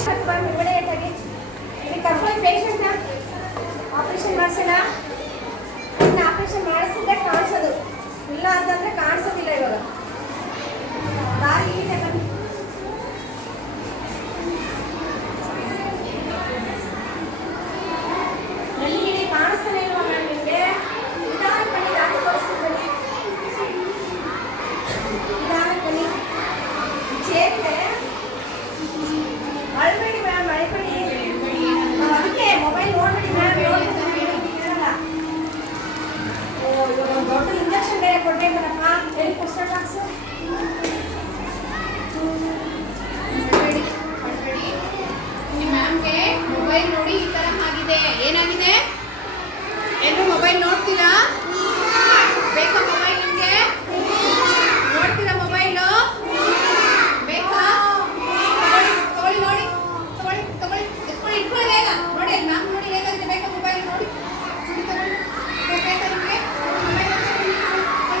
ಇಮಿಡಿಯೇಟಾಗಿ ಈಗ ಕರ್ಕೊಂಡು ಪೇಷಂಟ್ನ ಆಪ್ರೇಷನ್ ಮಾಡಿಸೋಣ. ಇನ್ನು ಆಪ್ರೇಷನ್ ಮಾಡಿಸಿದ್ರೆ ಕಾಣಿಸೋದು, ಇಲ್ಲ ಅಂತಂದರೆ ಕಾಣಿಸೋದಿಲ್ಲ. ಇವಾಗ ದಾರಿ ಇದೆ ಬನ್ನಿ. ನನಗೆ ಕಾಣಿಸ್ತಾನೆ ಇಲ್ವಾ ಮ್ಯಾಮ್ ನಿಮಗೆ? ನಿಧಾನ ಬನ್ನಿ, ದಾರಿ ತೋರಿಸ್ತೀನಿ ಬನ್ನಿ. ನಿಧಾನ ಬನ್ನಿ. ಚೇರಿದೆ, ಅಳ್ಬೇಡಿ ಮ್ಯಾಮ್, ಅಳ್ಬೇಡಿ. ಅದಕ್ಕೆ ಮೊಬೈಲ್ ನೋಡ್ಬೇಡಿ ಮ್ಯಾಮ್, ಹೇಳಲ್ಲ. ದೊಡ್ಡ ಇಂಜೆಕ್ಷನ್ ಬೇರೆ ಕೊಟ್ಟೇನಪ್ಪ, ಹೇಳಿ ಫಸ್ಟ್ ಬಾಕ್ಸು. ನಿಮ್ಮ ಮ್ಯಾಮ್ಗೆ ಮೊಬೈಲ್ ನೋಡಿ ಈ ಥರ ಆಗಿದೆ. ಏನಾಗಿದೆ? ಎಲ್ಲರೂ ಮೊಬೈಲ್ ನೋಡ್ತೀರಾ? ಬೇಕಾ ಮೊಬೈಲ್ ನಿಮಗೆ? ನೋಡ್ತೀರಾ ಮೊಬೈಲು? ಬೇಕಾ? ತಗೊಳ್ಳಿ ನೋಡಿ, ತಗೊಳ್ಳಿ ತಗೊಳ್ಳಿ, ಎತ್ಕೊಳ್ಳಿ, ಇಟ್ಕೊಳ್ಳಿ ಬೇಗ. ನೋಡಿ ಅಲ್ಲಿ ಮ್ಯಾಮ್ ನೋಡಿ ಹೇಗಾಗಿದೆ. ಬೇಕಾ ಮೊಬೈಲ್ ನೋಡಿ? ತಗೊಳ್ಳಿ. ಬೇಕಾ ನಿಮಗೆ ಮೊಬೈಲ್?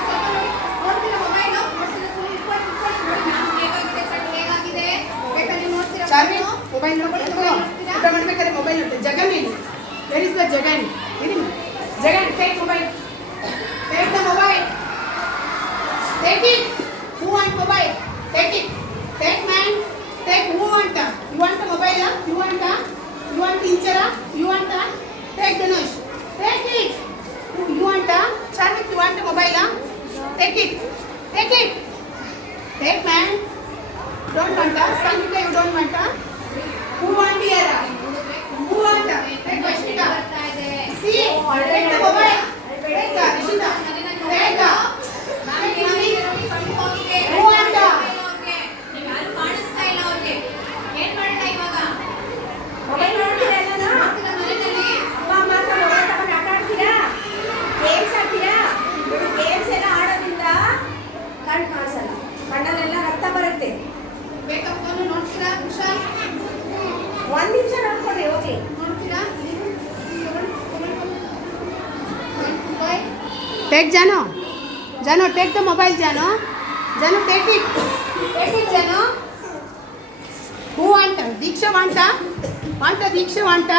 ಸ್ವಲ್ಪ ನೋಡಿ, ನೋಡ್ತೀರಾ ಮೊಬೈಲು? ನೋಡ್ತೀರಾ? ಫುಲ್ ಇಟ್ಕೊಳ್ಳಿ ಇಟ್ಕೊಳ್ಳಿ. ನೋಡಿ ಮ್ಯಾಮ್ ಹೇಗಾಗಿದೆ, ಸೆಟ್ ಹೇಗಾಗಿದೆ. ಬೇಕಾ ನೀವು ನೋಡ್ತೀರಾ? ಮೊಬೈಲ್ ನೋಡ್ಕೊಳ್ಳಿ. ಊಟ ಮಾಡ್ಬೇಕಾದ್ರೆ ಮೊಬೈಲ್ ನೋಡಿ. ಜಗನ್ ಇಲ್ಲಿ, where is the Jagan? Jagan, take mobile, take the mobile, take it. Who want mobile? Take it, take man, take. Who want? You want mobile? You want? You want Inchara? You want? Take Dhanush, take it. You want? Sharvik, you want mobile? Take it, take it, take man. Don't want? Sanjika, you don't want? Who want here? Who want? Take Ashita. See, take the mobile. Take Ashita. Take. Who want? ಯಾರು ಕಾಣಿಸ್ತಾ ಇಲ್ಲ ಅವ್ರಿಗೆ. ಏನ್ ಮಾಡೋಣ ಇವಾಗ? Mobile ನೋಡ್ತೀರಾ ಎಲ್ಲನೂ? ಮನೆಯಲ್ಲಿ ಅಪ್ಪ ಅಮ್ಮ ಹತ್ರ ಮೊಬೈಲ್ ತಗೊಂಡು ಆಟ ಆಡ್ತೀರಾ? ಗೇಮ್ಸ್ ಆಡ್ತೀರಾ? ಗೇಮ್ಸ್ ಎಲ್ಲ ಆಡೋದ್ರಿಂದ ಕಣ್ಣು ಕಾಣಿಸಲ್ಲ, ಕಣ್ಣಲ್ಲೆಲ್ಲ ರಕ್ತ ಬರುತ್ತೆ. ಬೇಕಾ ಫೋನು ನೋಡ್ತೀರಾ? ಕುಶಾಲ್ ಒಂದು ನಿಮಿಷ ನೋಡ್ಕೊಳ್ಳಿ, ಹೋಗಿ. ನೋಡ್ತೀರಾ? Mobile Take Jano. Jano, take the mobile, Jano. Jano, take it. Take it, Jano. Who want? Diksha want? Want Diksha want?